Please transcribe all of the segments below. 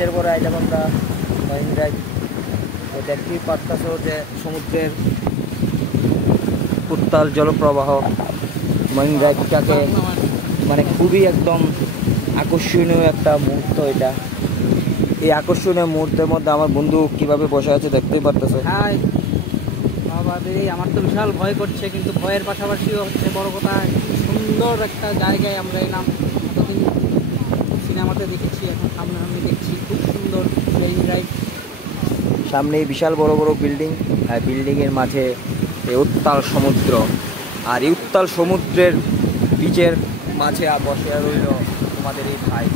কাজের পরে আইলাম আমরা মারিন ড্রাইভ। তো দেখতেই পারতেছো যে সমুদ্রের উত্তাল জলপ্রবাহ মারিন ড্রাইভটাকে মানে খুবই একদম আকর্ষণীয় একটা মুহূর্ত এটা। এই আকর্ষণীয় মুহূর্তের মধ্যে আমার বন্ধু কিভাবে বসে আছে দেখতেই পারতেছো। হ্যাঁ বাবা রে, আমার তো বিশাল ভয় করছে, কিন্তু ভয়ের পাশাপাশিও হচ্ছে বড় কথা সুন্দর একটা জায়গায় আমরা এলাম। এতদিন সিনেমাতে দেখেছি, এখন সামনে সামনে দেখছি, খুব সুন্দর মারিন ড্রাইভ। সামনে বিশাল বড় বড় বিল্ডিং, আর বিল্ডিংয়ের মাঝে এই উত্তাল সমুদ্র, আর এই উত্তাল সমুদ্রের বিচের মাঝে বসে রইল তোমাদের এই ভাই।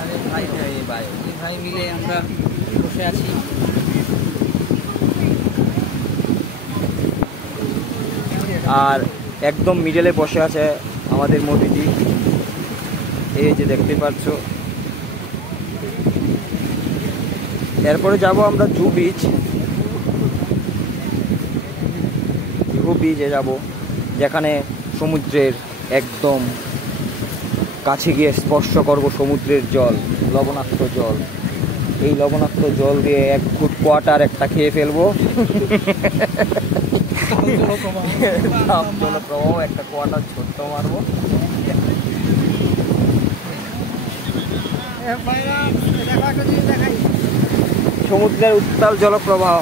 আরে ভাই এই ভাই এই ভাই মিলে আমরা বসে আছি। আর একদম মিডলে বসে আছে আমাদের মোদিজি, এই যে দেখতে পাচ্ছ। এরপরে যাব আমরা জুহু বিচে যাব, যেখানে সমুদ্রের একদম কাছে গিয়ে স্পর্শ করব সমুদ্রের জল, লবণাক্ত জল। এই লবণাক্ত জল দিয়ে এক ফুট কোয়াটার একটা খেয়ে ফেলবো। জলপ্রবাহ একটা কোয়াটার ছোট্ট মারবো। সমুদ্রের উত্তাল জলপ্রবাহ।